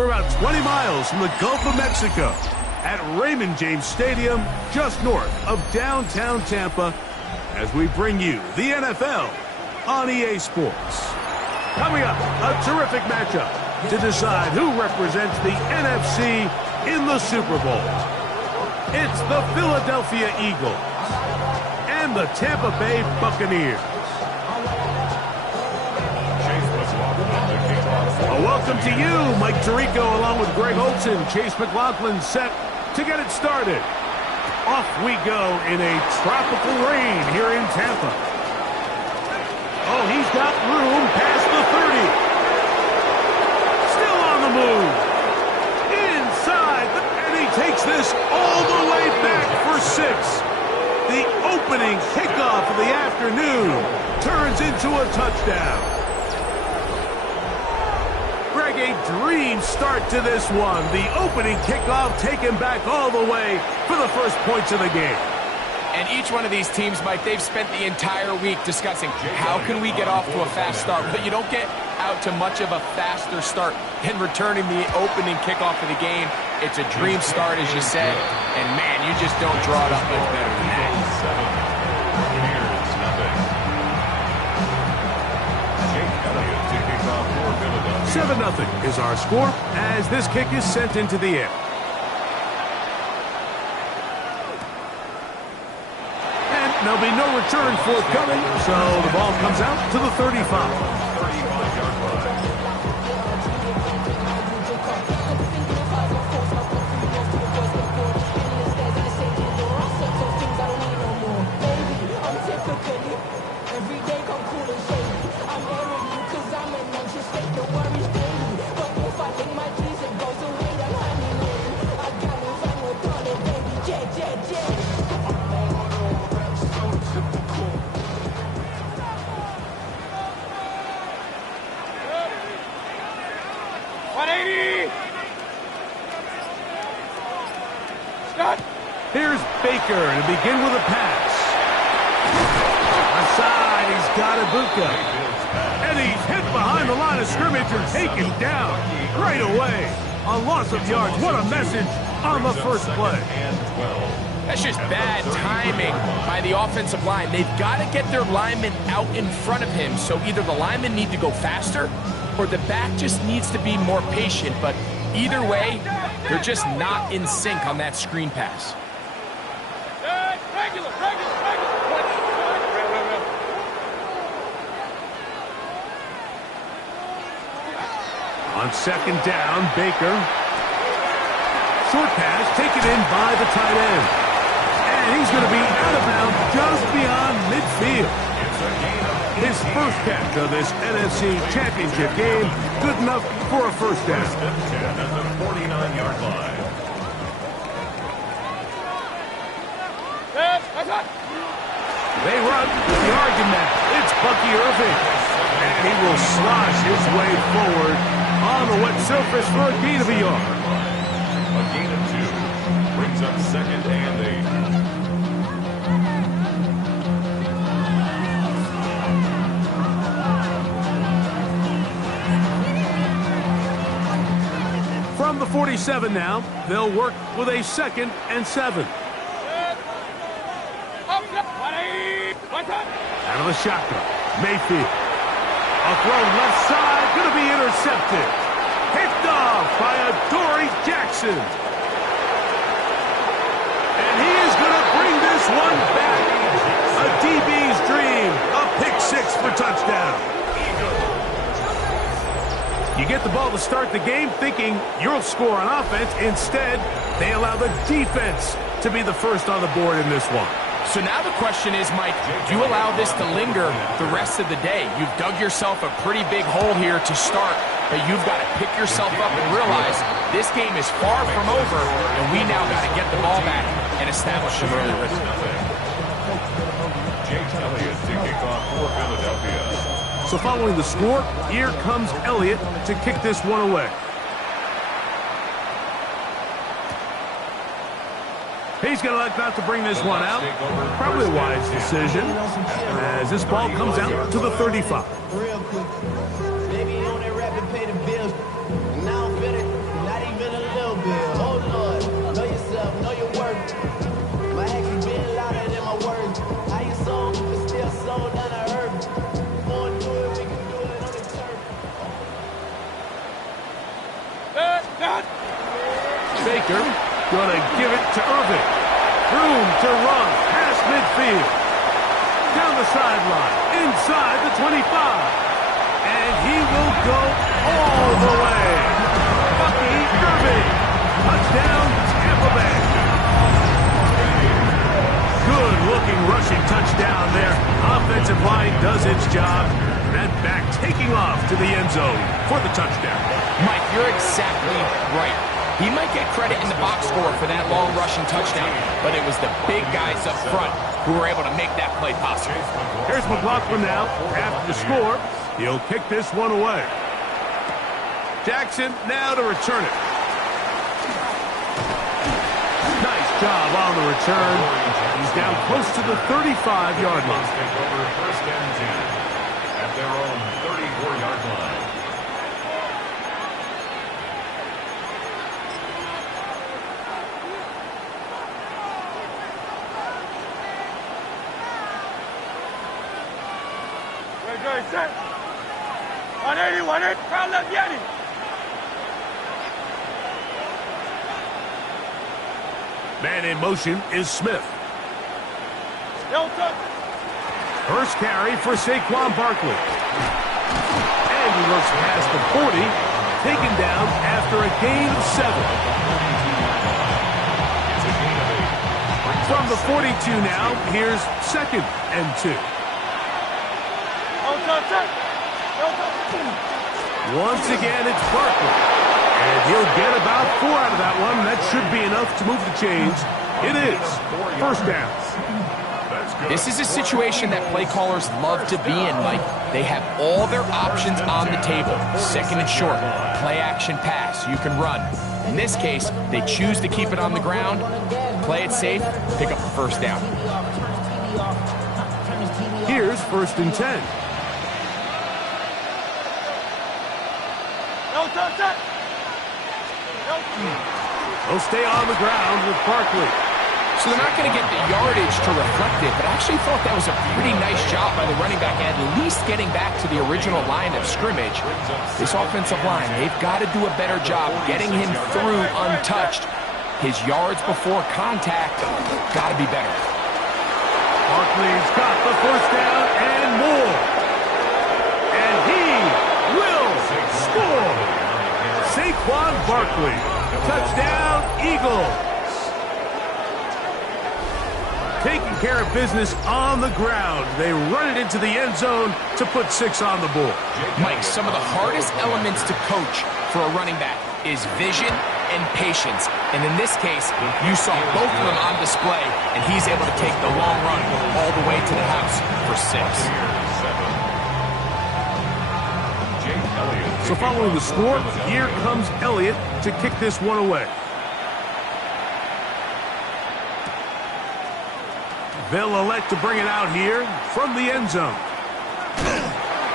We're about 20 miles from the Gulf of Mexico at Raymond James Stadium, just north of downtown Tampa, as we bring you the NFL on EA Sports. Coming up, a terrific matchup to decide who represents the NFC in the Super Bowl. It's the Philadelphia Eagles and the Tampa Bay Buccaneers. Welcome to you, Mike Tirico, along with Greg Olson. Chase McLaughlin set to get it started. Off we go in a tropical rain here in Tampa. Oh, he's got room past the 30. Still on the move. Inside, and he takes this all the way back for 6. The opening kickoff of the afternoon turns into a touchdown. Greg, a dream start to this one. The opening kickoff taken back all the way for the first points of the game. And each one of these teams, Mike, they've spent the entire week discussing how can we get off to a fast start. But you don't get out to much of a faster start than returning the opening kickoff of the game. It's a dream start, as you said. And, man, you just don't draw it up much better than that. 7-0 is our score as this kick is sent into the air. And there'll be no return forthcoming, so the ball comes out to the 35. Here's Baker to begin with a pass. Outside, he's got Ibuka. And he's hit behind the line of scrimmage and taken down right away. A loss of yards. What a message on the first play. That's just bad timing by the offensive line. They've got to get their linemen out in front of him. So either the linemen need to go faster or the back just needs to be more patient. But either way, they're just not in sync on that screen pass. On second down, Baker. Short pass taken in by the tight end. And he's going to be out of bounds just beyond midfield. His first catch of this NFC Championship game, good enough for a first down. At the 49-yard line. They run with the argument. It's Bucky Irving. And he will slosh his way forward on the wet surface for a gain of a yard. A gain of 2 brings up second and 8. From the 47 now, they'll work with a 2nd and 7. Out of the shotgun, Mayfield. A throw left side, going to be intercepted. Picked off by Adoree Jackson. And he is going to bring this one back. A DB's dream, a pick 6 for touchdown. You get the ball to start the game thinking you'll score on offense. Instead, they allow the defense to be the first on the board in this one. So now the question is, Mike, do you allow this to linger the rest of the day? You've dug yourself a pretty big hole here to start, but you've got to pick yourself up and realize this game is far from over, and we now got to get the ball back and establish some early rhythm. So following the score, here comes Elliott to kick this one away. He's going to elect not to bring this one out. Probably a wise decision as this ball comes out to the 35. Baker gonna give it to Irving. Room to run past midfield. Down the sideline, inside the 25. And he will go all the way. Bucky Irving. Touchdown, Tampa Bay. Good-looking rushing touchdown there. Offensive line does its job. That back taking off to the end zone for the touchdown. Mike, you're exactly right. He might get credit in the box score for that long rushing touchdown, but it was the big guys up front who were able to make that play possible. Here's McLaughlin now. After the score, he'll kick this one away. Jackson now to return it. Nice job on the return. He's down close to the 35-yard line. First and 10 at their own 34-yard line. Good, set. 180, 180, crowd left Yanni. Man in motion is Smith. First carry for Saquon Barkley. And he looks past the 40, taken down after a gain of 7. From the 42 now, here's 2nd and 2. Once again, it's Barkley. And he'll get about 4 out of that one. That should be enough to move the chains. It is first down. This is a situation that play callers love to be in, Mike. They have all their options on the table. 2nd and short, play action pass, you can run. In this case, they choose to keep it on the ground, play it safe, pick up the first down. Here's 1st and 10. They'll stay on the ground with Barkley. So they're not going to get the yardage to reflect it, but I actually thought that was a pretty nice job by the running back, at least getting back to the original line of scrimmage. This offensive line, they've got to do a better job getting him through untouched. His yards before contact got to be better. Barkley's got the first down and more. And he will score. Saquon Barkley. Touchdown, Eagles. Taking care of business on the ground. They run it into the end zone to put 6 on the board. Mike, some of the hardest elements to coach for a running back is vision and patience. And in this case, you saw both of them on display, and he's able to take the long run all the way to the house for 6. So following the score, here comes Elliott to kick this one away. They'll elect to bring it out here from the end zone.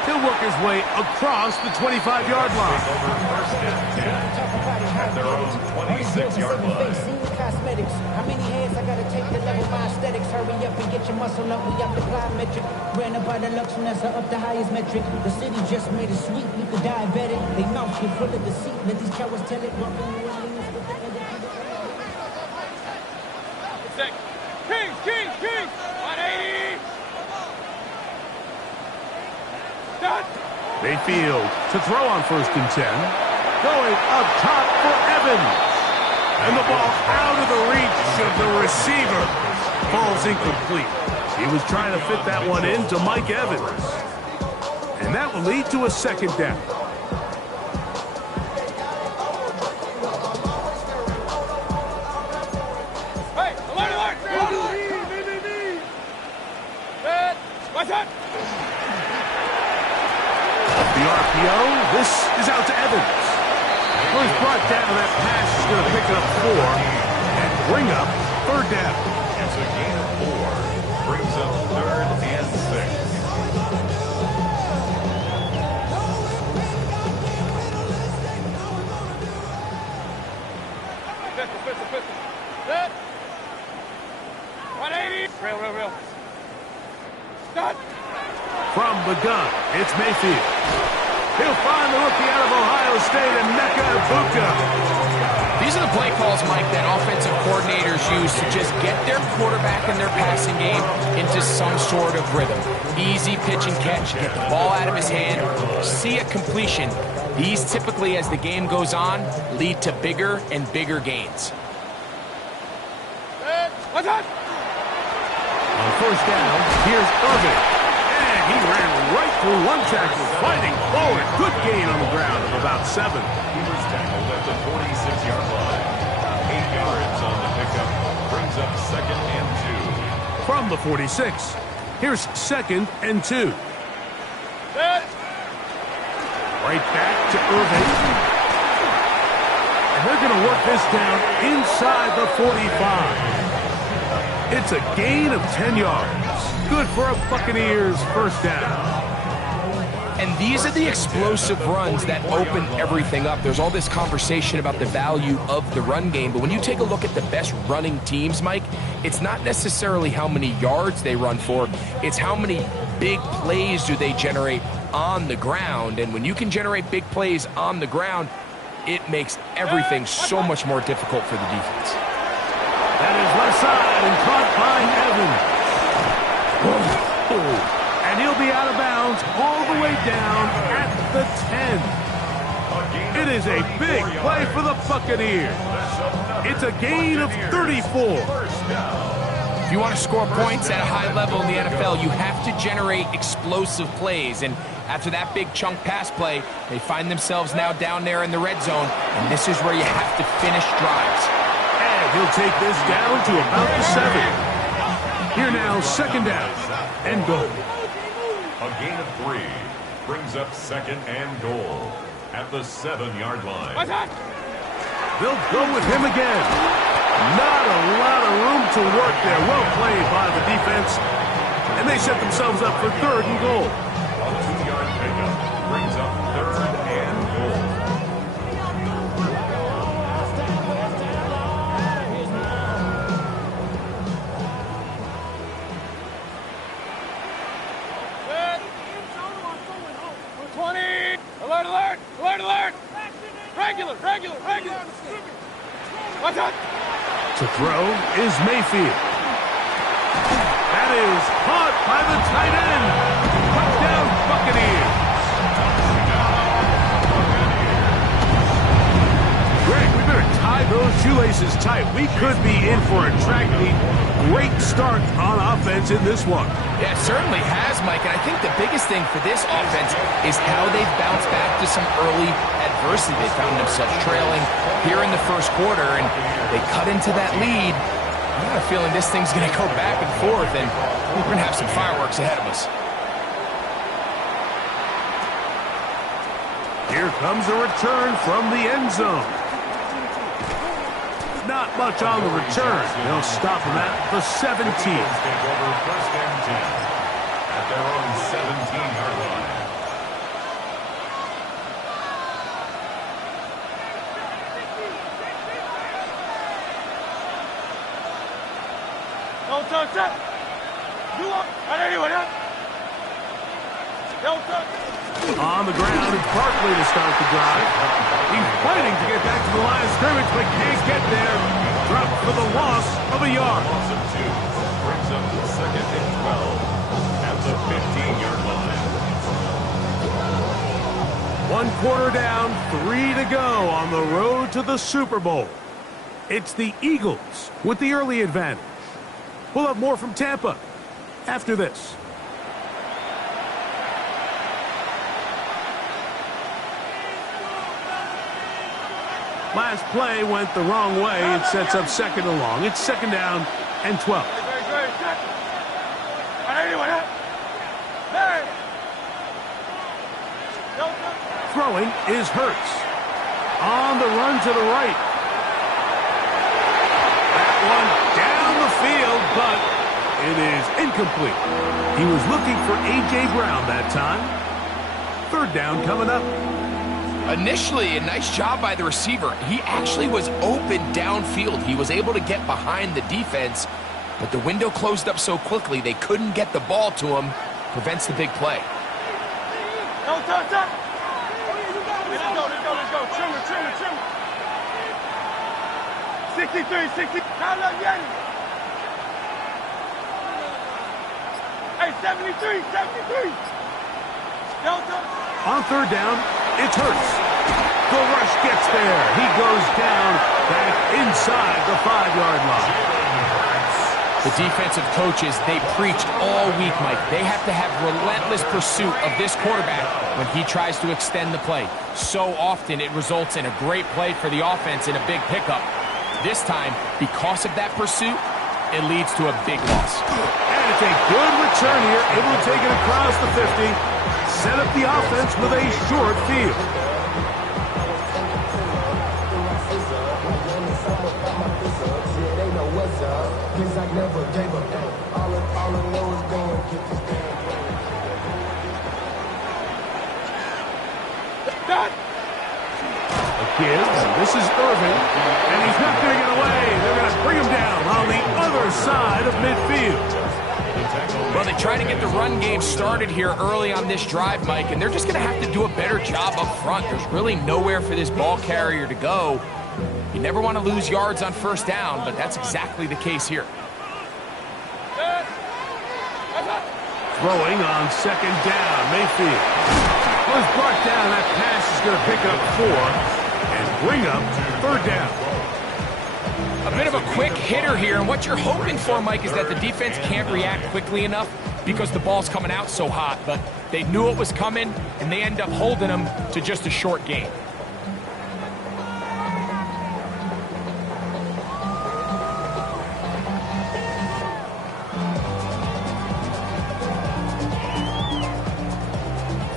He'll work his way across the 25-yard line. At their own 26-yard line. How many hands I gotta take to level my aesthetics? Hurry up and get your muscle up. We up the plyometric. Ran up by the Lux Nessa up the highest metric. The city just made it sweet. You could diabetic. They mouth get full of deceit. Let these cowards tell it. Kings! 180! Done! Mayfield to throw on 1st and 10. Going up top for Evans. And the ball out of the reach of the receiver. Falls incomplete. He was trying to fit that one into Mike Evans. And that will lead to a 2nd down. The RPO, this is out to Evans. Well, he's brought down. That pass is going to pick up 4 and bring up 3rd down. It's a gain of 4. Brings up 3rd and 6. Set. 180. Real. Done. From the gun, it's Mayfield. He'll find the rookie out of Ohio State, and Mecca Ibuka. These are the play calls, Mike, that offensive coordinators use to just get their quarterback and their passing game into some sort of rhythm. Easy pitch and catch, get the ball out of his hand, see a completion. These typically, as the game goes on, lead to bigger and bigger gains. On first down, here's Irving. And he ran right through one tackle, fighting forward. Good gain on the ground of about 7. He was tackled at the 46-yard line. 8 yards on the pickup. Brings up 2nd and 2. From the 46, here's 2nd and 2. Right back to Irving. And they're going to work this down inside the 45. It's a gain of 10 yards. Good for a Buccaneers first down. And these are the explosive runs that open everything up. There's all this conversation about the value of the run game, but when you take a look at the best running teams, Mike, it's not necessarily how many yards they run for, it's how many big plays do they generate on the ground. And when you can generate big plays on the ground, it makes everything so much more difficult for the defense. That is left side and caught by Evans. And he'll be out of bounds all the way down at the 10. It is a big play for the Buccaneers. It's a gain of 34. If you want to score points at a high level in the NFL, you have to generate explosive plays. And after that big chunk pass play, they find themselves now down there in the red zone. And this is where you have to finish drives. And he'll take this down to about the 7. Here now, 2nd down and goal. A gain of 3 brings up 2nd and goal at the 7-yard line. They'll go with him again. Not a lot of room to work there. Well played by the defense. And they set themselves up for 3rd and goal. A 2-yard pickup brings up 3rd and goal. Alert! Alert! Alert! Regular! What's up? To throw is Mayfield. That is caught by the tight end. Touchdown, Buccaneers. Greg, we better tie those shoelaces tight. We could be in for a track meet. Great start on offense in this one. Yeah, it certainly has, Mike, and I think the biggest thing for this offense is how they've bounced back to some early adversity. They found themselves trailing here in the first quarter, and they cut into that lead. I got a feeling this thing's going to go back and forth, and we're going to have some fireworks ahead of us. Here comes a return from the end zone. Not much on the return. They'll stop him at the 17. Take over 1st and 10 at their own 17-yard line. Don't touch that! You up! Anyone? Don't touch! On the ground, it's Barkley to start the drive. He's fighting to get back to the line of scrimmage, but can't get there. Dropped for the loss of a yard. Loss of 2 brings up 2nd and 12 at the 15-yard line. 1 quarter down, 3 to go on the road to the Super Bowl. It's the Eagles with the early advantage. We'll have more from Tampa after this. Last play went the wrong way. It sets up 2nd and long. It's 2nd down and 12. Throwing is Hurts. On the run to the right. That one down the field, but it is incomplete. He was looking for A.J. Brown that time. 3rd down coming up. Initially, a nice job by the receiver. He actually was open downfield. He was able to get behind the defense, but the window closed up so quickly they couldn't get the ball to him. Prevents the big play. Don't touch that! Let's go. Trim it. 63, 60. Now left Yanni. Hey, 73, 73. Delta. On third down, it's Hurts. The rush gets there. He goes down back inside the 5-yard line. The defensive coaches, they preached all week, Mike. They have to have relentless pursuit of this quarterback when he tries to extend the play. So often it results in a great play for the offense and a big pickup. This time, because of that pursuit, it leads to a big loss. And it's a good return here, able to take it across the 50. Set up the offense with a short field. Gibbs, this is Irving, and he's not going to get away. They're going to bring him down on the other side of midfield. Well, they try to get the run game started here early on this drive, Mike, and they're just going to have to do a better job up front. There's really nowhere for this ball carrier to go. You never want to lose yards on first down, but that's exactly the case here. Throwing on second down, Mayfield was brought down. That pass is going to pick up 4 and bring up third down. A bit of a quick hitter here, and what you're hoping for, Mike, is that the defense can't react quickly enough because the ball's coming out so hot, but they knew it was coming, and they end up holding them to just a short gain.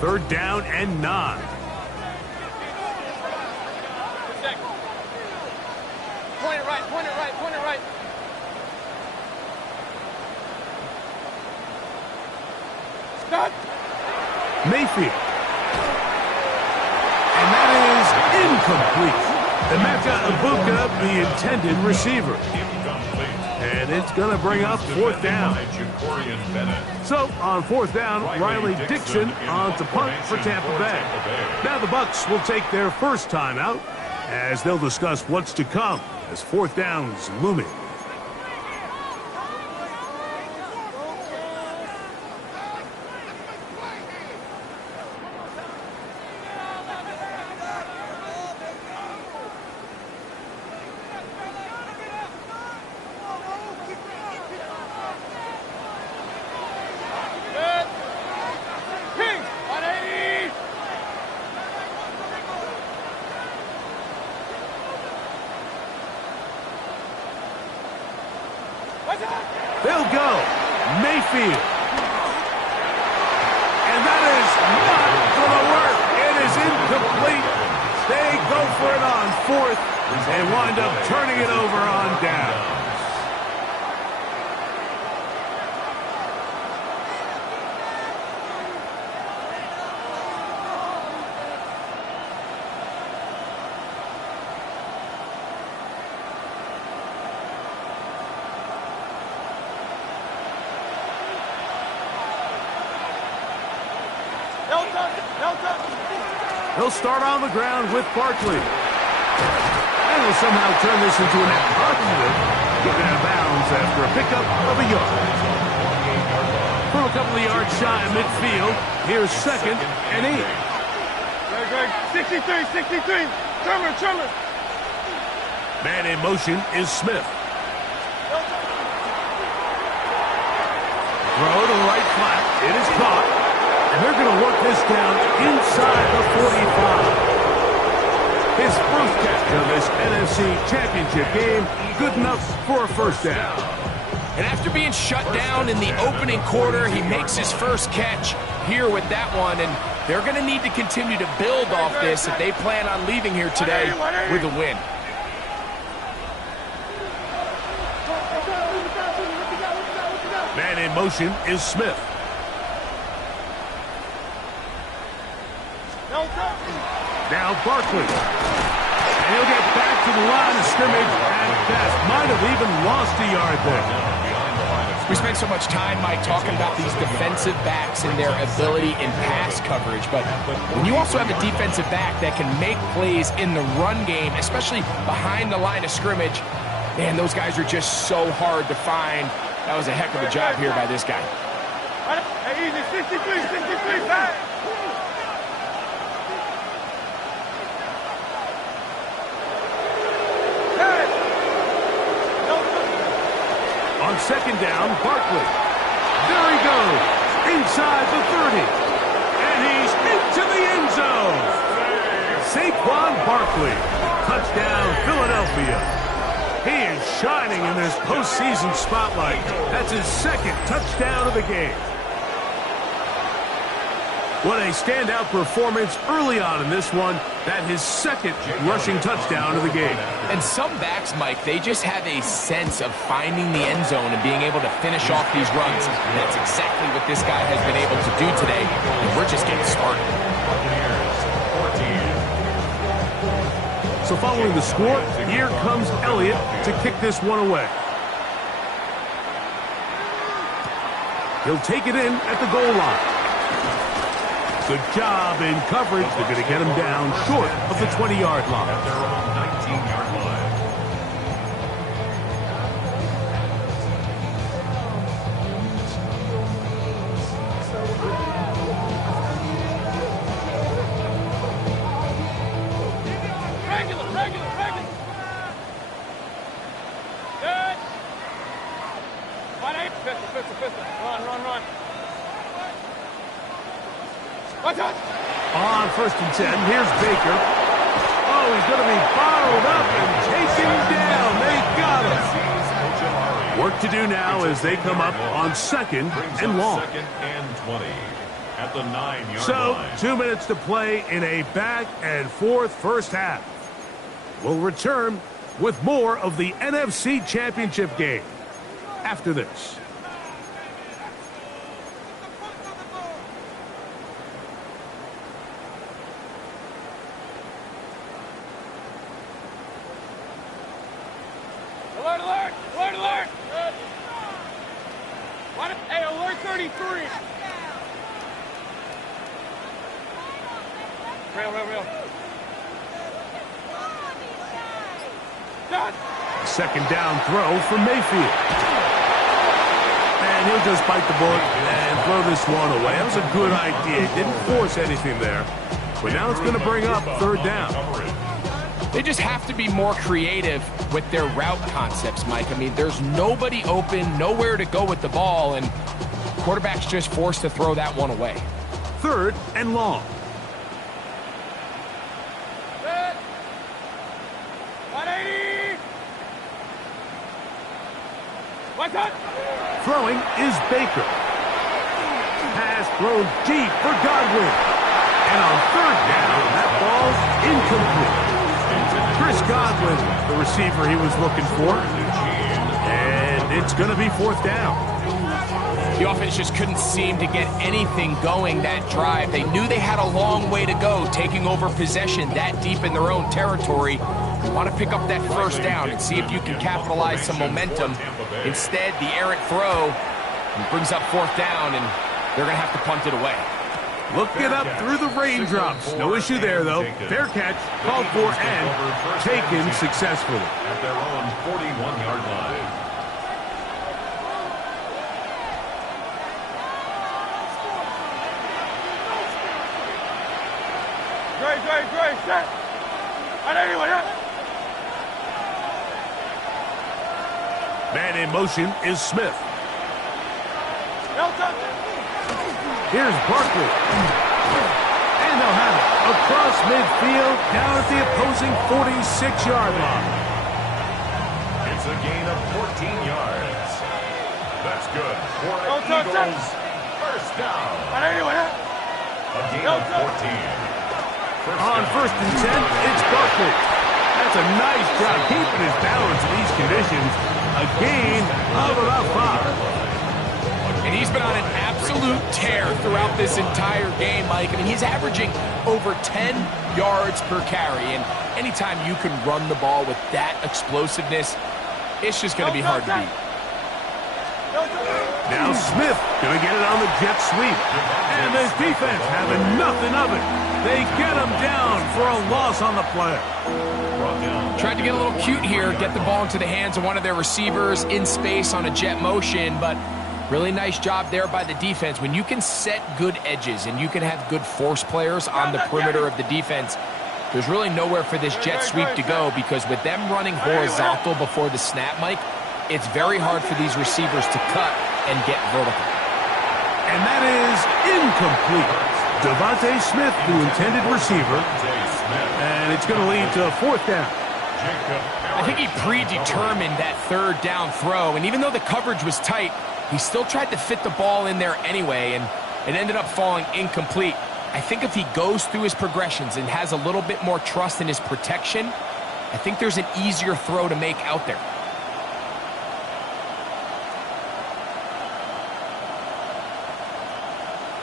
Third down and 9. Point it right, point it right, point it right. Stop. Mayfield. And that is incomplete. Emeka Ibuka, the intended receiver. And it's going to bring up fourth down. So, on fourth down, Riley Dixon on to punt for Tampa Bay. Now the Bucs will take their first time out as they'll discuss what's to come as fourth down's looming. They'll go. Mayfield. And that is not going to work. It is incomplete. They go for it on fourth and wind up turning it over on down. He'll start on the ground with Barkley. And he'll somehow turn this into a net positive. Getting out of bounds after a pickup of a yard. From a couple of yards shy of midfield, here's second and 8. Good. 63, 63. Trimmer. Man in motion is Smith. Throw to the right flat. It is caught. And they're going to work this down inside the 45. His first catch of this NFC Championship game, good enough for a first down. And after being shut down in the opening quarter, he makes his first catch here with that one. And they're going to need to continue to build off this if they plan on leaving here today with a win. Man in motion is Smith. Now Barkley. And he'll get back to the line of scrimmage at best. Might have even lost a yard there. We spent so much time, Mike, talking about these defensive backs and their ability in pass coverage. But when you also have a defensive back that can make plays in the run game, especially behind the line of scrimmage, Man, those guys are just so hard to find. That was a heck of a job here by this guy. Hey, easy, 63, back. On second down, Barkley. There he goes, inside the 30. And he's into the end zone. Saquon Barkley, touchdown Philadelphia. He is shining in this postseason spotlight. That's his second touchdown of the game. What a standout performance early on in this one. That his second rushing touchdown of the game. And some backs, Mike, they just have a sense of finding the end zone and being able to finish off these runs. That's exactly what this guy has been able to do today. And we're just getting started. So following the score, here comes Elliott to kick this one away. He'll take it in at the goal line. Good job in coverage. They're going to get him down short of the 20-yard line. At their own 19-yard line. Regular. Good. 1-8. Pistol. Run. Watch out. On 1st and 10, here's Baker. Oh, he's going to be bottled up and taken down. They got him. Work to do now as they come up on 2nd and long. 2nd and 20 at the 9-yard So, line. 2 minutes to play in a back-and-forth first half. We'll return with more of the NFC Championship game after this. Alert! Hey, alert 33. Real. Done. Second down throw for Mayfield. And he'll just bite the bullet and throw this one away. That was a good idea. Didn't force anything there. But now it's going to bring up 3rd down. They just have to be more creative with their route concepts, Mike. I mean, there's nobody open, nowhere to go with the ball, and quarterback's just forced to throw that one away. 3rd and long. Good. 180. What's up? Throwing is Baker. Pass thrown deep for Godwin. And on 3rd down, that ball's incomplete. Chris Godwin, the receiver he was looking for. And it's going to be 4th down. The offense just couldn't seem to get anything going that drive. They knew they had a long way to go, taking over possession that deep in their own territory. You want to pick up that 1st down and see if you can capitalize some momentum. Instead, the errant throw brings up 4th down, and they're going to have to punt it away. Looking up through the raindrops. No issue there, though. Fair catch, called for, and taken successfully. At their own 41-yard line. Great, set. 180, Man in motion is Smith. Delta. Here's Barkley. And they'll have it across midfield down at the opposing 46-yard line. It's a gain of 14 yards. That's good for an Don't touch Eagles that. first down. 180, A gain of 14. On 1st and 10, it's Barkley. That's a nice job keeping his balance in these conditions. A gain of about 5. And he's been on an absolute tear throughout this entire game, Mike. I mean, he's averaging over 10 yards per carry. And anytime you can run the ball with that explosiveness, it's just going to be hard to beat. Now Smith going to get it on the jet sweep. And this defense having nothing of it. They get him down for a loss on the play. Tried to get a little cute here, get the ball into the hands of one of their receivers in space on a jet motion, but really nice job there by the defense. When you can set good edges and you can have good force players on the perimeter of the defense, there's really nowhere for this jet sweep to go, because with them running horizontal before the snap, Mike, it's very hard for these receivers to cut and get vertical. And that is incomplete. Devontae Smith, the intended receiver, and it's going to lead to a 4th down. I think he predetermined that 3rd down throw, and even though the coverage was tight, he still tried to fit the ball in there anyway, and it ended up falling incomplete. I think if he goes through his progressions and has a little bit more trust in his protection, I think there's an easier throw to make out there.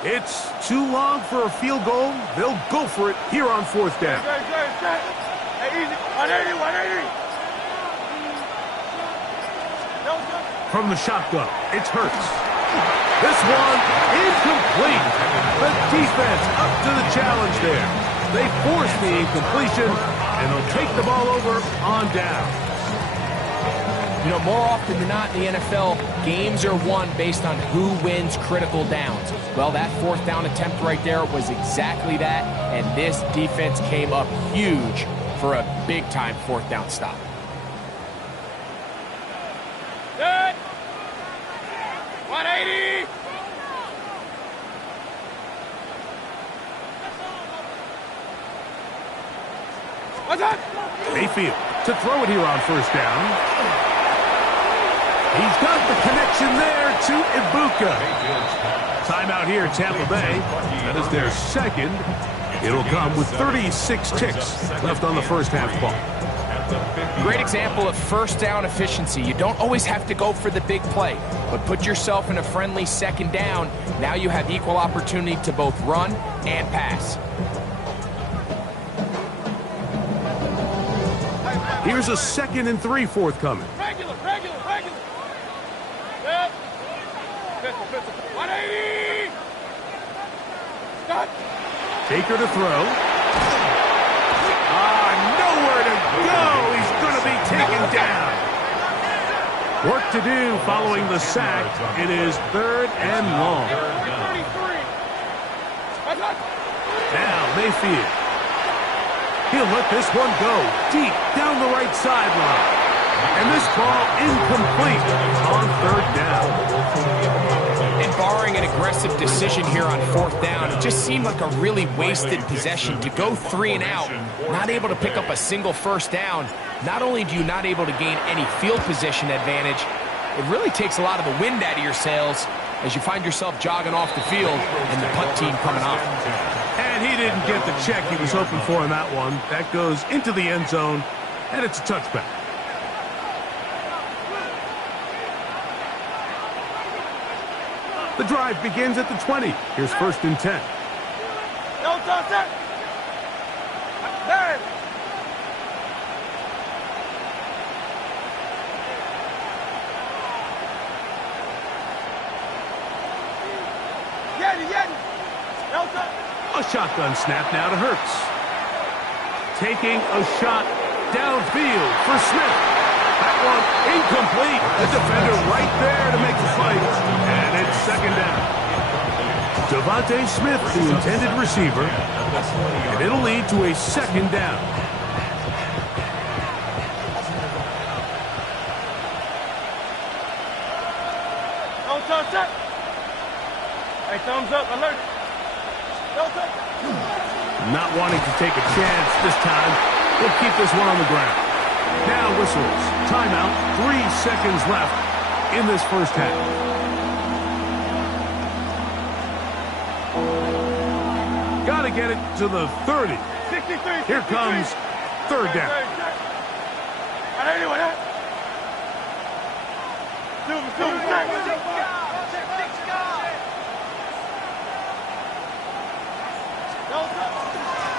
It's too long for a field goal. They'll go for it here on 4th down. Hey, easy. 180, 180. From the shotgun, it's Hurts. This one incomplete. The defense up to the challenge there. They force the incompletion, and they'll take the ball over on down. You know, more often than not in the NFL, games are won based on who wins critical downs. Well, that 4th down attempt right there was exactly that, and this defense came up huge for a big-time 4th down stop. Good. 180. What's up? Mayfield to throw it here on 1st down. He's got the connection there to Ibuka. Timeout here, Tampa Bay. That is their 2nd. It'll come with 36 ticks left on the 1st half clock. Great example of 1st down efficiency. You don't always have to go for the big play, but put yourself in a friendly 2nd down. Now you have equal opportunity to both run and pass. Here's a 2nd and 3 forthcoming. Regular. Yep. 180. Stop. Taker to throw. Nowhere to go. He's going to be taken down. Work to do following the sack. It is 3rd and long. 33. Now Mayfield. He'll let this one go deep down the right sideline. And this ball incomplete on 3rd down. And barring an aggressive decision here on 4th down, it just seemed like a really wasted possession to go 3 and out, not able to pick up a single 1st down. Not only do you not able to gain any field position advantage, it really takes a lot of the wind out of your sails as you find yourself jogging off the field and the punt team coming off. And he didn't get the check he was hoping for in that one. That goes into the end zone, and it's a touchback. The drive begins at the 20. Here's 1st and 10. No touch it. There. Yeti. No touch. A shotgun snap now to Hurts. Taking a shot downfield for Smith. That one incomplete. The defender right there to make the fight. And it's 2nd down. Devontae Smith, the intended receiver. And it'll lead to a 2nd down. No touch it. Hey, thumbs up, alert. No touch. Not wanting to take a chance this time. He'll keep this one on the ground. Now whistles. Timeout. 3 seconds left in this 1st half. Got to get it to the 30. 63. Here comes 3rd down. 180.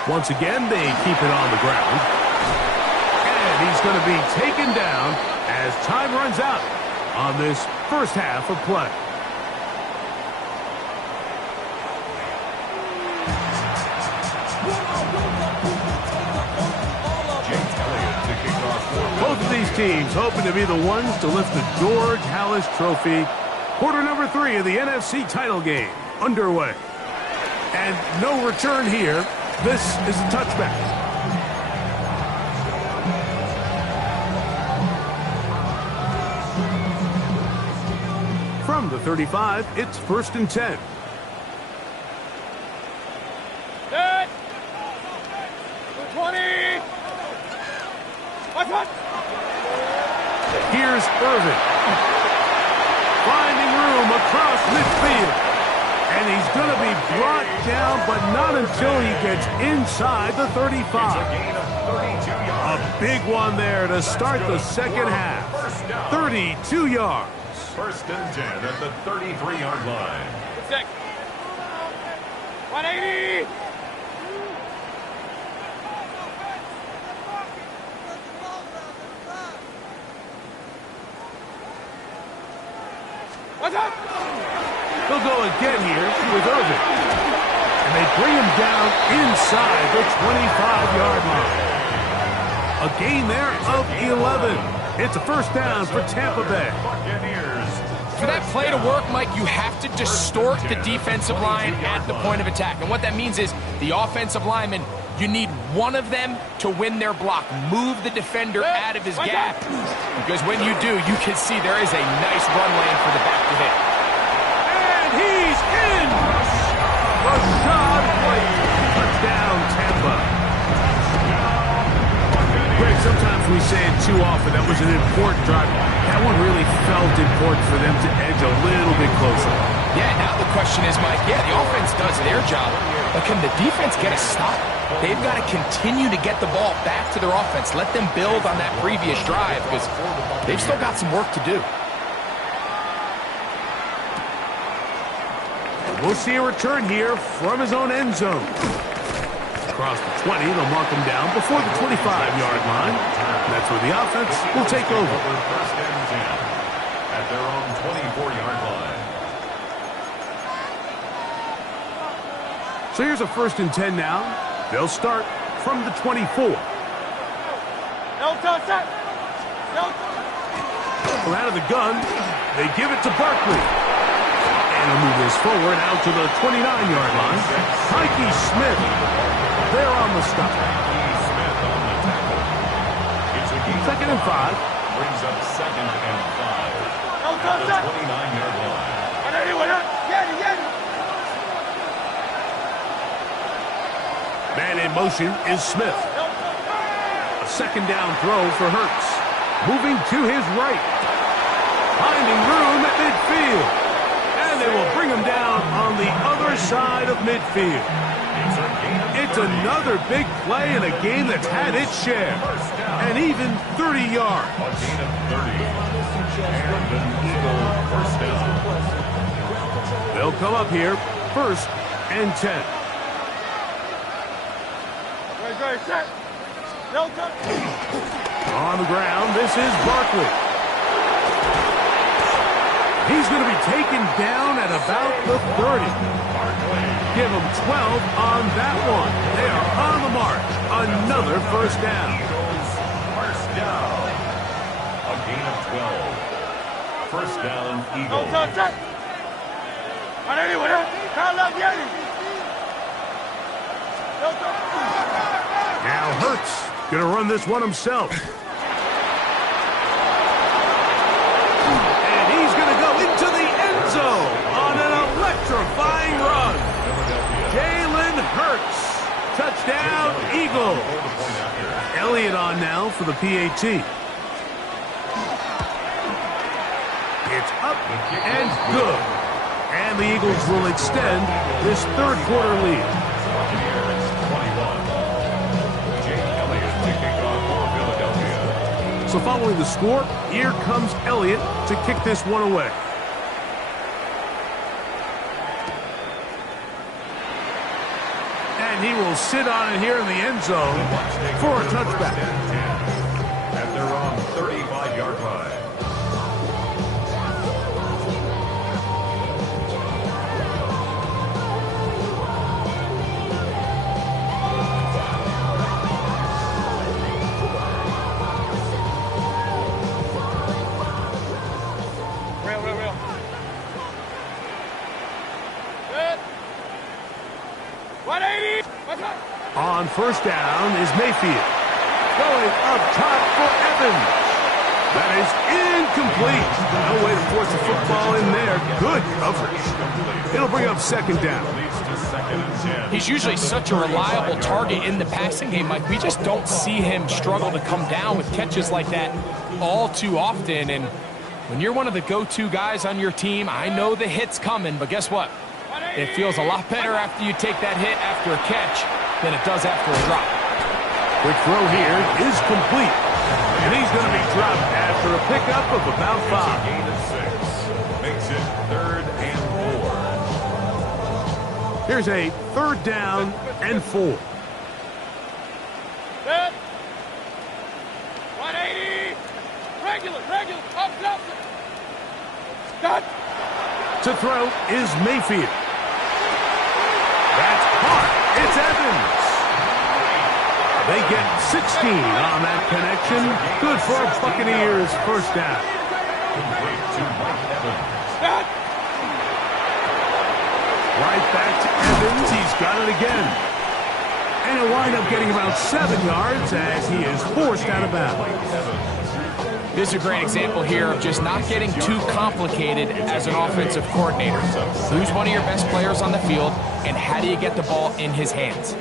Once again, they keep it on the ground. And he's going to be taken down as time runs out on this 1st half of play. Elliott to teams hoping to be the ones to lift the George Halas Trophy. Quarter number 3 of the NFC title game underway. And no return here. This is a touchback. From the 35, it's 1st and 10. Set. 20. Watch. Here's Irvin. Finding room across midfield. And he's going to be brought down, but not until he gets inside the 35. A big one there to start the second half. 32 yards. 1st and 10 at the 33-yard line. 180. What's up? They'll go again here with Irvin. And they bring him down inside the 25-yard line. A gain there of 11. It's a 1st down for Tampa Bay. For that play to work, Mike, you have to distort the defensive line at the point of attack. And what that means is the offensive lineman, you need one of them to win their block. Move the defender out of his gap. Because when you do, you can see there is a nice run lane for the back to hit. And he's in! Rashad White. Touchdown, Tampa. Greg, sometimes we say it too often. That was an important drive. That one really felt important for them to edge a little bit closer. Yeah, now the question is, Mike, the offense does their job, but can the defense get a stop? They've got to continue to get the ball back to their offense. Let them build on that previous drive because they've still got some work to do. We'll see a return here from his own end zone. Across the 20, they'll mark him down before the 25-yard line. That's where the offense will take over. 1st and 10 at their own 24-yard line. So here's a 1st and 10 now. They'll start from the 24. No touch. Well, out of the gun, they give it to Barkley. And he'll move this forward out to the 29-yard line. Mikey Smith. They're on the stop. Smith on the tackle. It's a gain 2nd and 5. Brings up 2nd and 5 at the 29-yard line. Man in motion is Smith. A 2nd down throw for Hurts. Moving to his right. Finding room at midfield. And they will bring him down on the other side of midfield. It's another big play in a game that's had its share. And even 30 yards. A gain of 30. And an Eagle 1st down. They'll come up here 1st and 10. Set. No touch. On the ground, this is Barkley. He's going to be taken down at about the 30. Give him 12 on that one. They are on the march. Another 1st down. 1st down. A gain of 12. 1st down, Eagles. No touch. Now Hurts going to run this one himself. And he's going to go into the end zone on an electrifying run. Jalen Hurts. Touchdown, Eagles. Elliott on now for the PAT. It's up and good. And the Eagles will extend this 3rd quarter lead. So following the score, here comes Elliott to kick this one away. And he will sit on it here in the end zone for a touchback. At their own 35-yard line. On first down is Mayfield. Going up top for Evans. That is incomplete. No way to force the football in there. Good coverage. It'll bring up second down. He's usually such a reliable target in the passing game, Mike. We just don't see him struggle to come down with catches like that all too often. And when you're one of the go-to guys on your team, I know the hit's coming, but guess what? It feels a lot better after you take that hit after a catch than it does after a drop. Quick throw here is complete. And he's going to be dropped after a pickup of about 5. Gain of 6. Makes it 3rd and 4. Here's a 3rd down and 4. Set. 180. Regular. Up. Cut. To throw is Mayfield. That's caught. It's Evans. They get 16 on that connection. Good for our Buccaneers first down. Right back to Evans. He's got it again. And he'll wind up getting about 7 yards as he is forced out of bounds. This is a great example here of just not getting too complicated as an offensive coordinator. Who's one of your best players on the field, and how do you get the ball in his hands?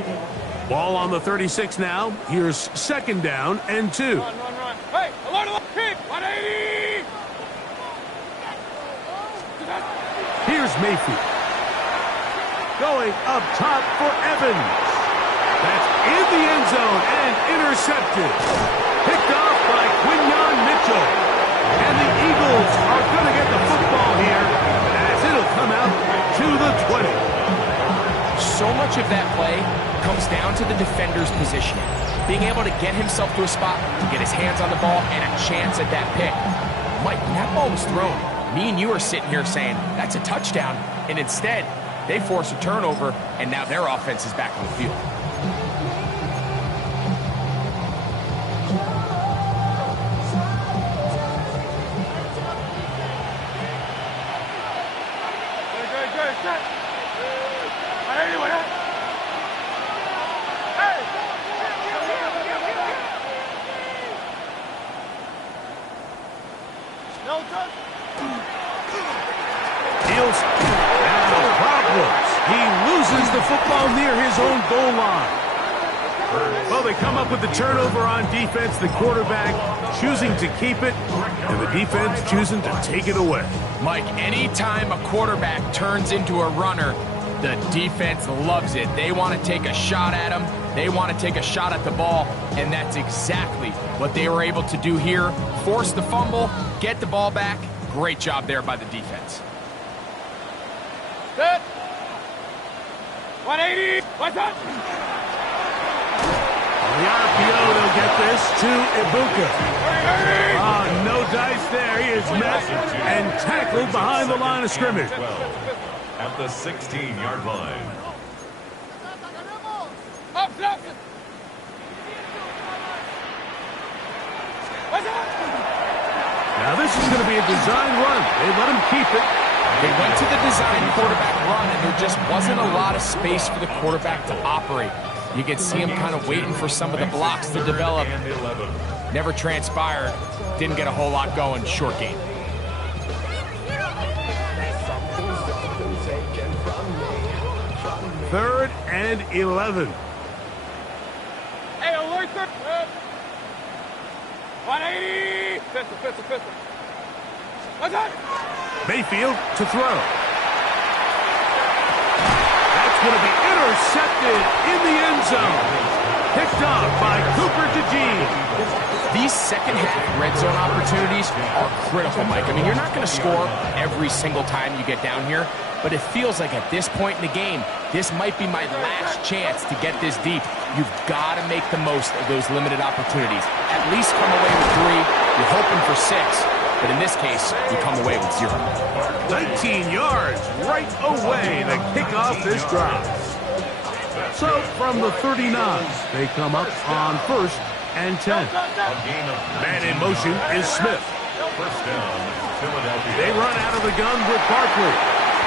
Ball on the 36 now. Here's second down and 2. Run. Hey, alert, keep. 180. Here's Mayfield. Going up top for Evans. That's in the end zone and intercepted. Picked off by Quinyon Mitchell. And the Eagles are going to get the football here as it'll come out to the 20. So much of that play comes down to the defender's positioning. Being able to get himself to a spot, to get his hands on the ball, and a chance at that pick. Mike, when that ball was thrown, me and you are sitting here saying, that's a touchdown. And instead, they force a turnover, and now their offense is back on the field. Good. Set. 180. Hey. No touch. Deals. Now problems. He loses the football near his own goal line. Well, they come up with the turnover on defense. The quarterback choosing to keep it, and the defense choosing to take it away. Mike, anytime a quarterback turns into a runner, the defense loves it. They want to take a shot at him. They want to take a shot at the ball, and that's exactly what they were able to do here. Force the fumble, get the ball back. Great job there by the defense. Set. 180. What's up? On the RPO, they'll get this to Ibuka. Oh, no dice there. He is met and tackled behind the line of scrimmage. At the 16-yard line. Up. Now this is going to be a design run. They let him keep it. They went to the design quarterback run, and there just wasn't a lot of space for the quarterback to operate. You could see him kind of waiting for some of the blocks to develop. Never transpired. Didn't get a whole lot going. Short game. Third and 11. Hey, alert. 180. Pistol. What's up? Mayfield to throw. That's going to be intercepted in the end zone. Picked off by Cooper DeJean. These second-half red zone opportunities are critical, Mike. I mean, you're not going to score every single time you get down here, but it feels like at this point in the game, this might be my last chance to get this deep. You've got to make the most of those limited opportunities. At least come away with 3. You're hoping for 6. But in this case, you come away with 0. 19 yards right away to kick off this drive. So from the 39, they come up on first and 10. Man in motion is Smith. First down, Philadelphia. They run out of the gun with Barkley.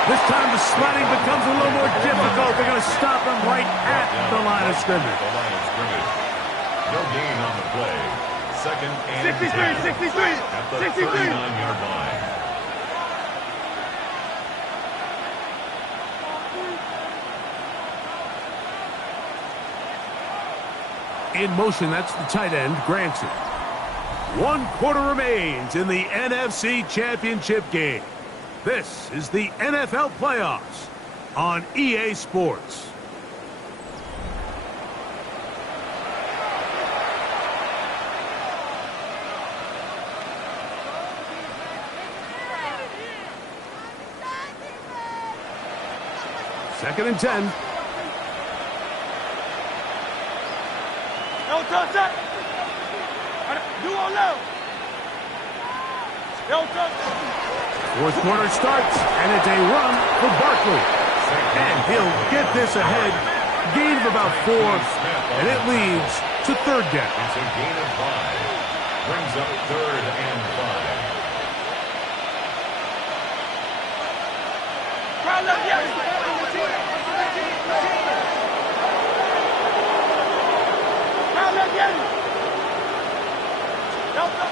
This time the sliding becomes a little more difficult. They're going to stop him right at the line of scrimmage. The line of scrimmage. No gain on the play. Second and 63, 63, at the 63. 39-yard line. In motion, that's the tight end, Granson. 1 quarter remains in the NFC Championship game. This is the NFL playoffs on EA Sports. Second and 10. No touch that. You on low. No touch. Fourth quarter starts, and it's a run for Barkley. And he'll get this ahead. Gain of about 4, and it leads to third down. It's a gain of 5. Brings up third and 5. Crowd left, yes. Crowd left, yes. No touch.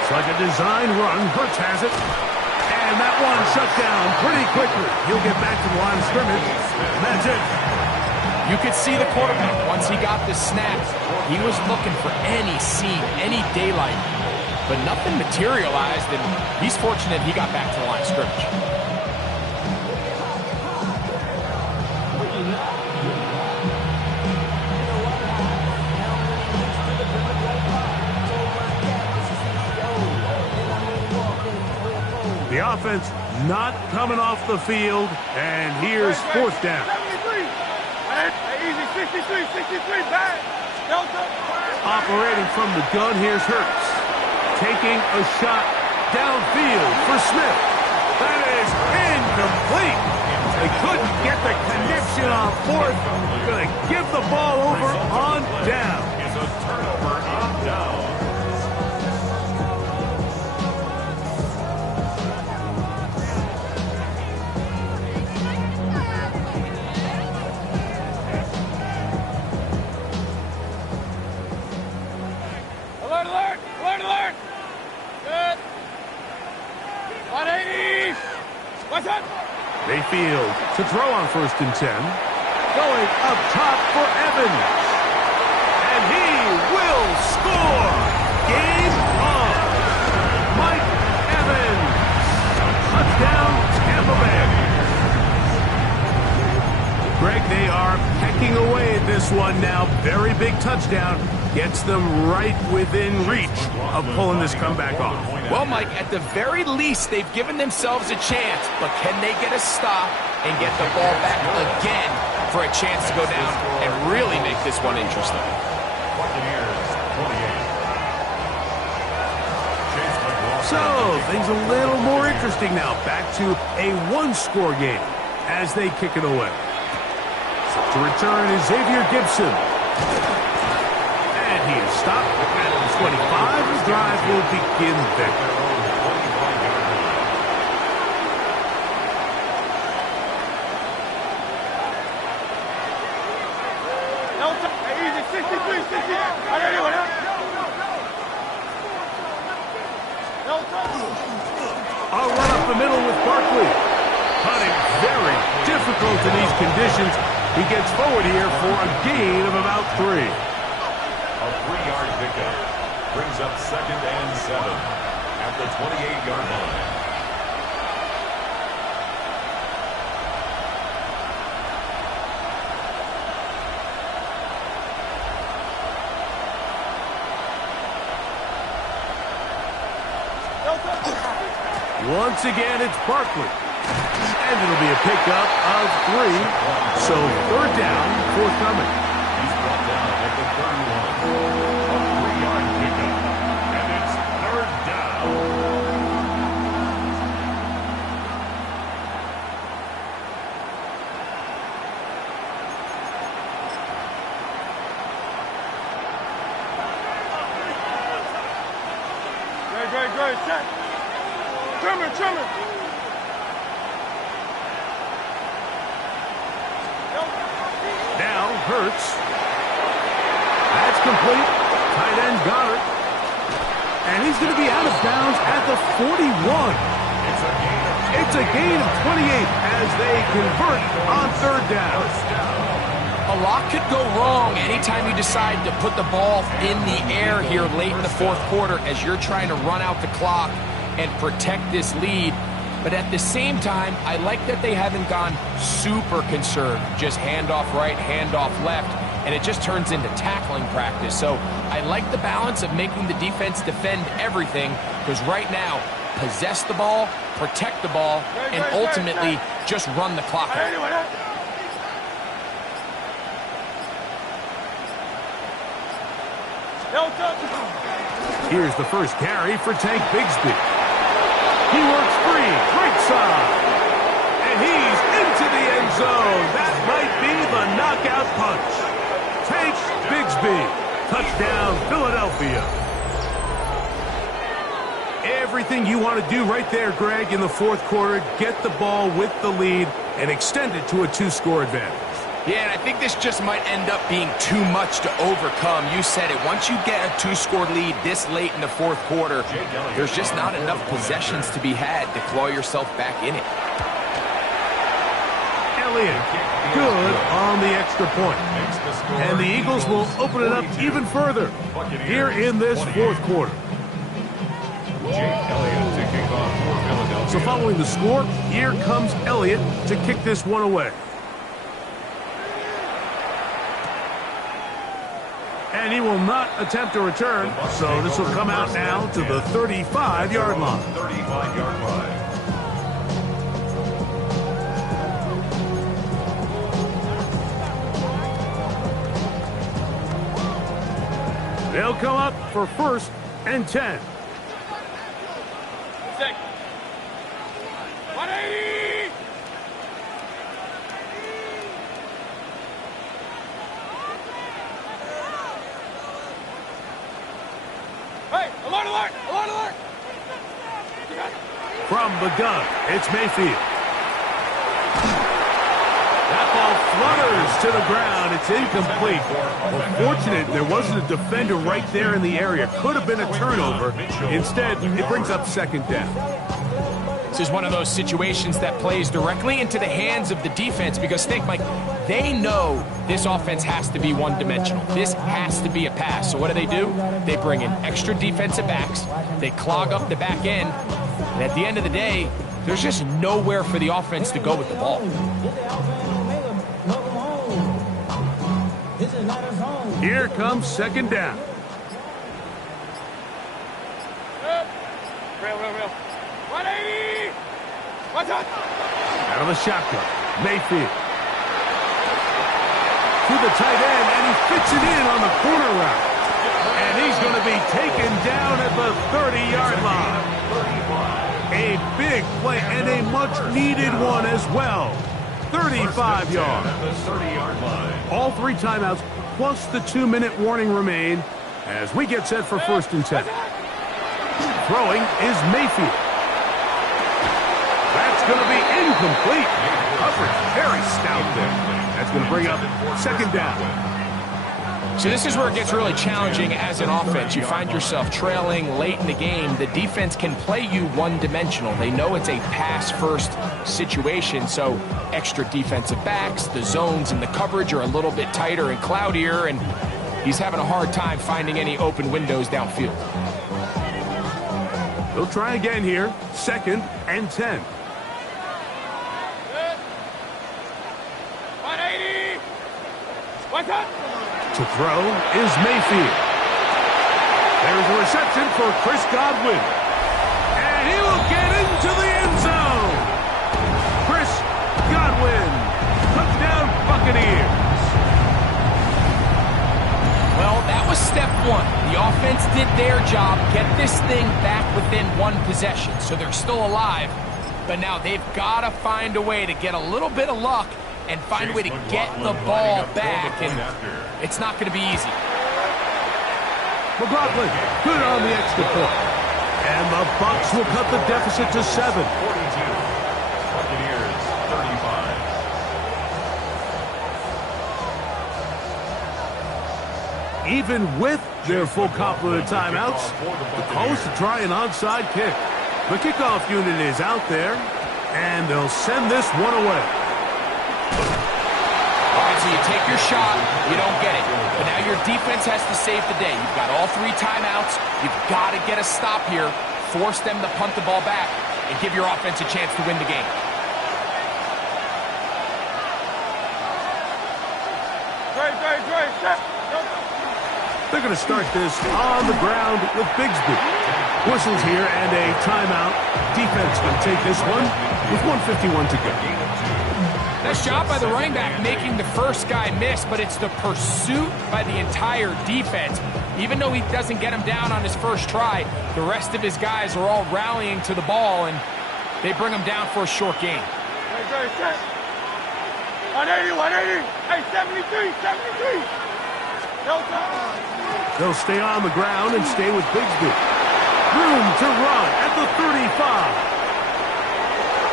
It's like a design run. Hurts has it. And that one shut down pretty quickly. He'll get back to the line of scrimmage. And that's it. You could see the quarterback once he got the snap. He was looking for any seam, any daylight. But nothing materialized, and he's fortunate he got back to the line of scrimmage. The offense not coming off the field, and here's fourth down. 73. Easy, 63, 63, back. No touch. Operating from the gun, here's Hurts. Taking a shot downfield for Smith. That is incomplete. They couldn't get the connection on fourth. Going to give the ball over on down. It's a turnover on down. Alert, alert, alert, alert. Good. 180. What's up? Mayfield to throw on first and 10. Going up top for Evans. And he will score. Game on. Mike Evans. Touchdown, Tampa Bay. Greg, they are pecking away at this one now. Very big touchdown. Gets them right within reach of pulling this comeback off. Well, Mike, at the very least, they've given themselves a chance, but can they get a stop and get the ball back again for a chance to go down and really make this one interesting? Buccaneers, 28. So, things a little more interesting now. Back to a one-score game as they kick it away. To return is Xavier Gibson. And he is stopped at the 25. The drive will begin there. No touch. Easy, 63, 60. I got anyone else? No touch. I'll run up the middle with Barkley. Hunting very difficult in these conditions. He gets forward here for a gain of about 3. A 3-yard pickup. Brings up second and 7 at the 28-yard line. Once again, it's Barkley. And it'll be a pickup of 3. So third down, forthcoming. He's brought down at the 31. A 3-yard pickup. And it's third down. Great, great, great. Check. Trimmer, trimmer. Hurts. That's complete. Tight end got it. And he's going to be out of bounds at the 41. It's a gain of 28 as they convert on third down. A lot could go wrong anytime you decide to put the ball in the air here late in the fourth quarter as you're trying to run out the clock and protect this lead. But at the same time, I like that they haven't gone super conserved. Just handoff right, handoff left, and it just turns into tackling practice. So I like the balance of making the defense defend everything, because right now, possess the ball, protect the ball, and ultimately just run the clock out. Here's the first carry for Tank Bigsby. He works free, right side. And he's into the end zone. That might be the knockout punch. Tank Bigsby. Touchdown, Philadelphia. Everything you want to do right there, Greg, in the fourth quarter. Get the ball with the lead and extend it to a 2-score advantage. Yeah, and I think this just might end up being too much to overcome. You said it. Once you get a 2-score lead this late in the fourth quarter, there's just not enough possessions to be had to claw yourself back in it. Elliott, good on the extra point. And the Eagles will open it up even further here in this fourth quarter. So following the score, here comes Elliott to kick this one away. And he will not attempt a return, so this will come out now to the 35-yard line. 35-yard line. They'll come up for 1st and 10. 180! Hey, alert, alert, alert, alert! From the gun, it's Mayfield. That ball flutters to the ground. It's incomplete. Well, fortunate there wasn't a defender right there in the area. Could have been a turnover. Instead, it brings up 2nd down. This is one of those situations that plays directly into the hands of the defense, because think, Mike, they know this offense has to be one-dimensional. This has to be a pass. So what do? They bring in extra defensive backs. They clog up the back end. And at the end of the day, there's just nowhere for the offense to go with the ball. Here comes 2nd down. Real. 180! What's up? Out of the shotgun, Mayfield. To the tight end, and he fits it in on the corner route. And he's going to be taken down at the 30-yard line. A big play and a much-needed one as well. 35 yards. All 3 timeouts plus the 2-minute warning remain as we get set for 1st and 10. Throwing is Mayfield. That's going to be incomplete. Coverage very stout there. That's going to bring up 2nd down. So this is where it gets really challenging as an offense. You find yourself trailing late in the game. The defense can play you one-dimensional. They know it's a pass-first situation, so extra defensive backs, the zones and the coverage are a little bit tighter and cloudier, and he's having a hard time finding any open windows downfield. They'll try again here. 2nd and 10. 180! What's up? To throw is Mayfield. There's a reception for Chris Godwin. And he will get into the end zone. Chris Godwin. Touchdown Buccaneers. Well, that was step 1. The offense did their job, get this thing back within 1 possession. So they're still alive. But now they've got to find a way to get a little bit of luck and find a way to get the ball back, and it's not going to be easy. McLaughlin, good on the extra point. And the Bucs will cut the deficit to 7. 42. Buccaneers 35. Even with their full complement of timeouts, the call is to try an onside kick. The kickoff unit is out there, and they'll send this one away. All right, so you take your shot, you don't get it. But now your defense has to save the day. You've got all 3 timeouts. You've got to get a stop here, force them to punt the ball back, and give your offense a chance to win the game. They're going to start this on the ground with Bigsby. Whistles here and a timeout. Defense going to take this one with 1:51 to go. Nice job by the running back making the first guy miss, but it's the pursuit by the entire defense. Even though he doesn't get him down on his first try, the rest of his guys are all rallying to the ball, and they bring him down for a short gain. 180. Hey, 73. No time. They'll stay on the ground and stay with Bigsby. Room to run at the 35.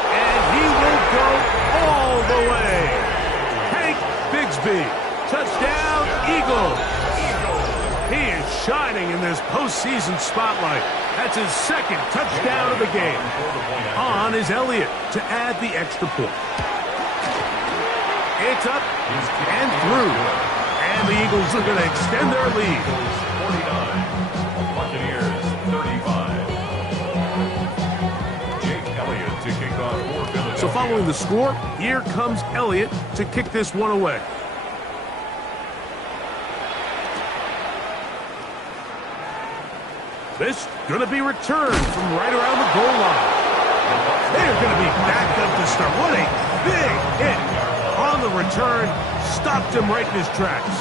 And he will go all the way. Hank Bigsby. Touchdown, Eagles. He is shining in this postseason spotlight. That's his second touchdown of the game. On is Elliott to add the extra point. It's up and through. And the Eagles are going to extend their lead. 49. Buccaneers 35. Jake Elliott to kick off for Philadelphia. So following the score, here comes Elliott to kick this one away. This going to be returned from right around the goal line. They're going to be backed up to start. What a big hit. On the return, stopped him right in his tracks.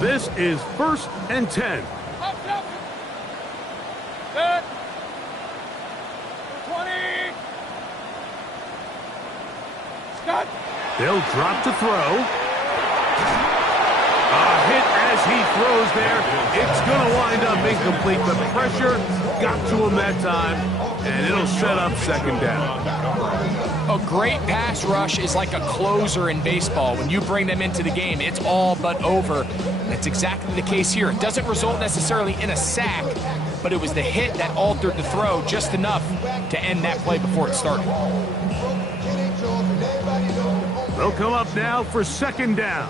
This is 1st and 10. Good. 20. Scott. They'll drop to throw. A hit as he throws there. It's going to wind up incomplete. The pressure got to him that time, and it'll set up 2nd down. A great pass rush is like a closer in baseball. When you bring them into the game, it's all but over. That's exactly the case here. It doesn't result necessarily in a sack, but it was the hit that altered the throw just enough to end that play before it started. They'll come up now for 2nd down.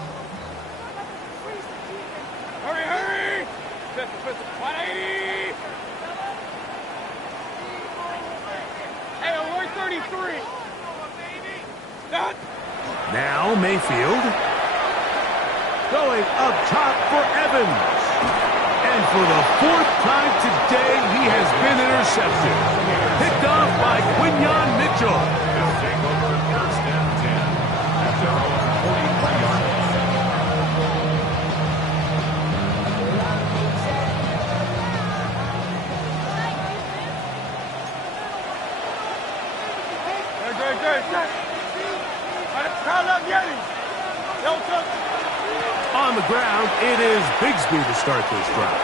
Hurry. 180. Hey, 133. Scott. Now Mayfield. Going up top for Evans. And for the 4th time today, he has been intercepted. Picked off by Quinyon Mitchell. They'll take over 1st and 10 at their own 43-yard line. On the ground, it is Bigsby to start this drive.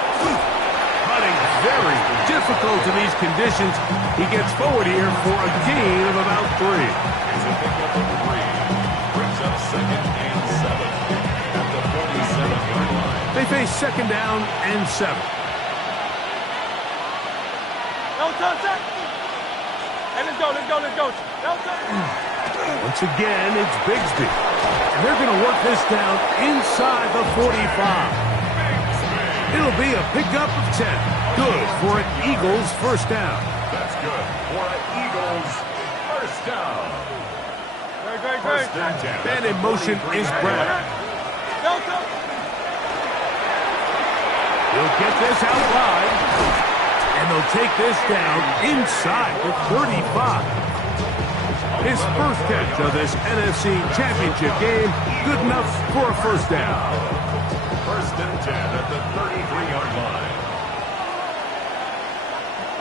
Running very difficult in these conditions. He gets forward here for a gain of about 3. It's a pickup of 3. Brings up 2nd and 7 at the 47-yard line. They face 2nd down and 7. Hey, let's go. Once again, it's Bigsby. And they're going to work this down inside the 45. It'll be a pickup of 10. Good for an Eagles 1st down. That's good for an Eagles 1st down. Great. 1st and 10. Then in motion is Brad. He'll get this out wide. And they'll take this down inside the 35. His first catch of this NFC Championship game, good enough for a 1st down. 1st and 10 at the 33-yard line.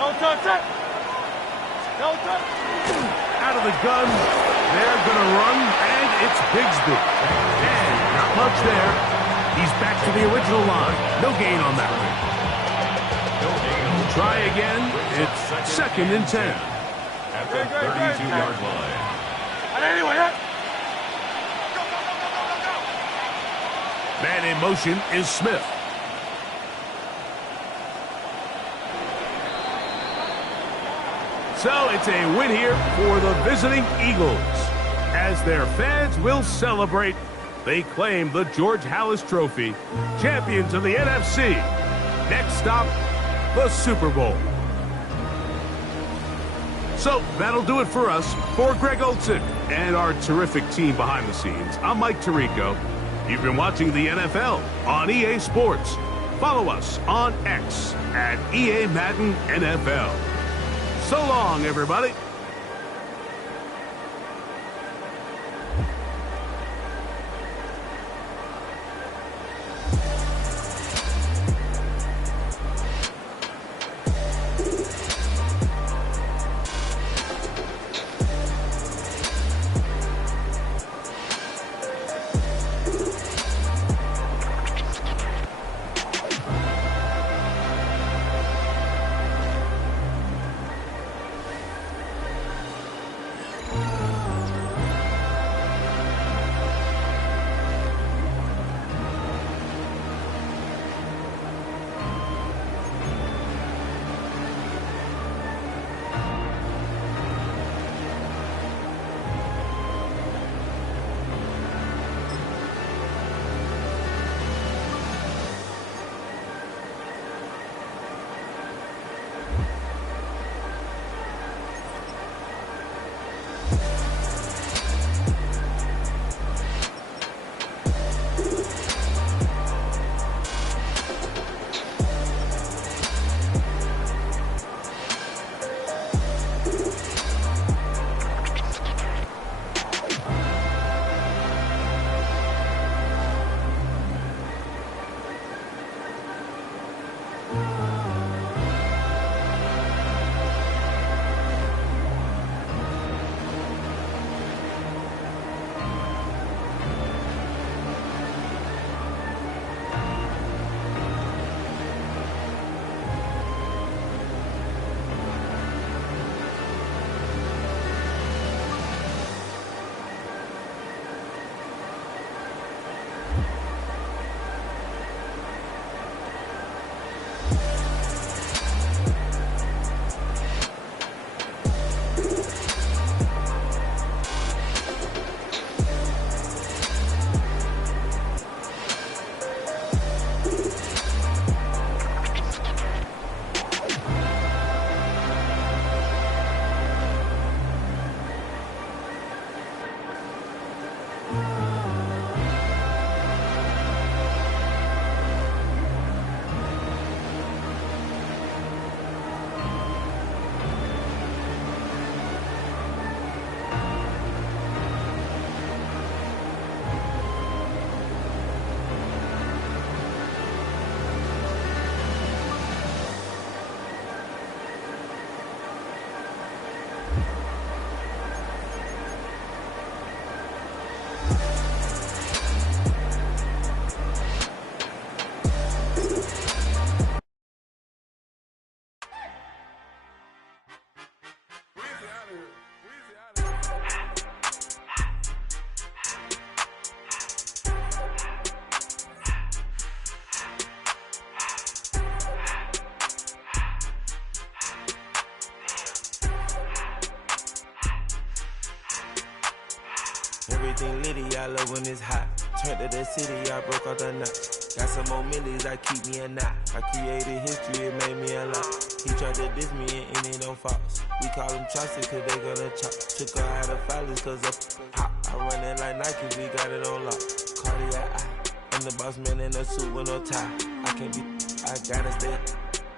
No touch. Out of the gun, they're going to run, and it's Bigsby. And not much there. He's back to the original line. No gain on that one. Try again. It's 2nd and 10. At the 32-yard line. Man in motion is Smith. So it's a win here for the visiting Eagles. As their fans will celebrate, they claim the George Halas Trophy, champions of the NFC. Next stop, the Super Bowl. So that'll do it for us. For Greg Olson and our terrific team behind the scenes, I'm Mike Tirico. You've been watching the NFL on EA Sports. Follow us on X at EA Madden NFL. So long, everybody. Everything litty, I love when it's hot. Turned to the city, I broke out the notch. Got some more millies, I keep me a knot. I created history, it made me a lot. He tried to diss me and it don't false. We call them chopsticks cause they gonna chop. Took her out of filers cause of hot. I run it like Nike, we got it on lock. Cardiac eye. I'm the boss man in a suit with no tie. I can't be, I gotta stay.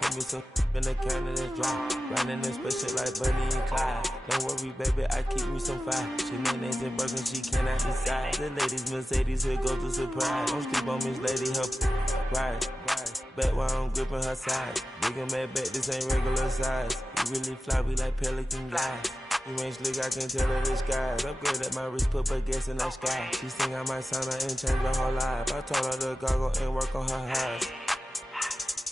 Put me some in the can and it's dry. Riding this special like Bunny and Clyde. Don't worry, baby, I keep me some fire. She mayonnaise and burgers, she cannot decide. The ladies, Mercedes, here goes the surprise. Don't sleep on Miss Lady, help ride. Back while I'm gripping her side. Big and mad back, this ain't regular size. You really fly, we like pelican guys. You ain't slick, I can tell her the skies. Upgrade at my wrist, put her gas in the sky. She think I might sign her and change her whole life. I told her to goggle and work on her highs.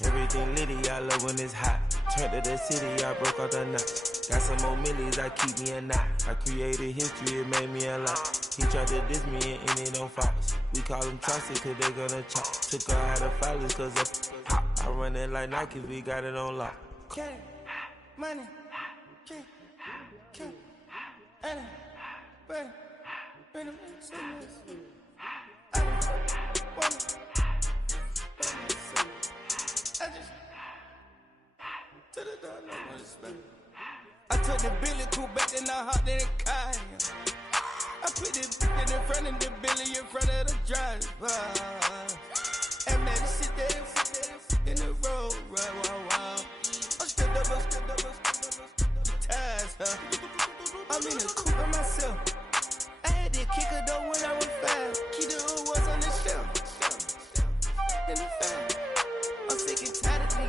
Everything litty, I love when it's hot. Turned to the city, I broke out the notch. Got some more millies, I keep me a knot. I created history, it made me a lot. He tried to diss me and it don't false. We call them trusted cause they gonna chop. Took her out of filers cause of pop. I run it like Nike, we got it on lock. Cash, money, cash, money, bread, bread, I took the Billy cool back, then I hopped in the car. I put the in front of the Billy in front of the driver. And man, sit there in the road, right, wow. I stood up, the tires, huh? I'm in the coupe by myself. I had to kick her though when I was 5. Keep the old ones on the shelf. In the file. I'm sick and tired of me.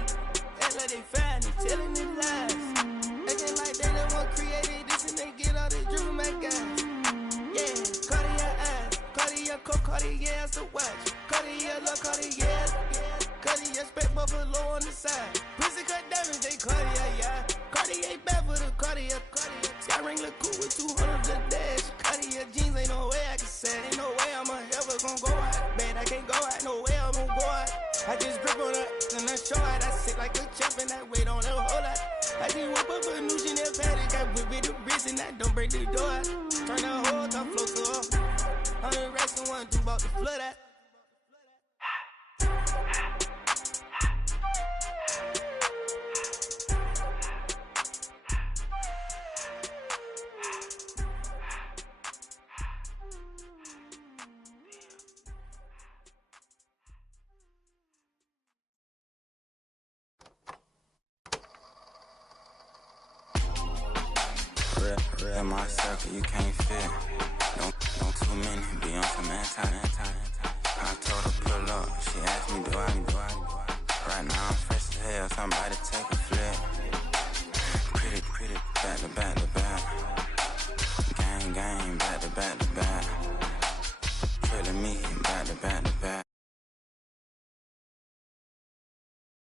Act like they find it, telling them lies. Acting like they the one created this and they get all this driven my guys. Yeah, Cartier eyes, Cartier coat, Cartier as the watch. Cartier love, Cartier, Cartier spec buffalo on the side. Pussy cut diamonds, they Cartier, yeah. Cartier bad for the Cartier. Sky ring look cool with 200 the dash. Cartier jeans, ain't no way I can say. Ain't no way I'm ever gonna go out. Man, I can't go out, no way I'm gonna go out. I just grip on her and I show out. I sit like a champ and I wait on a whole lot. I just whip up a new Chanel paddock. I whip with the wrist and I don't break the door out. Turn the whole top flow to her. I'm the rest of one, do about the flood out. In my circle, you can't fit. Don't too many be on some anti. I told her pull up. She asked me, do I? Right now I'm fresh as hell. Somebody take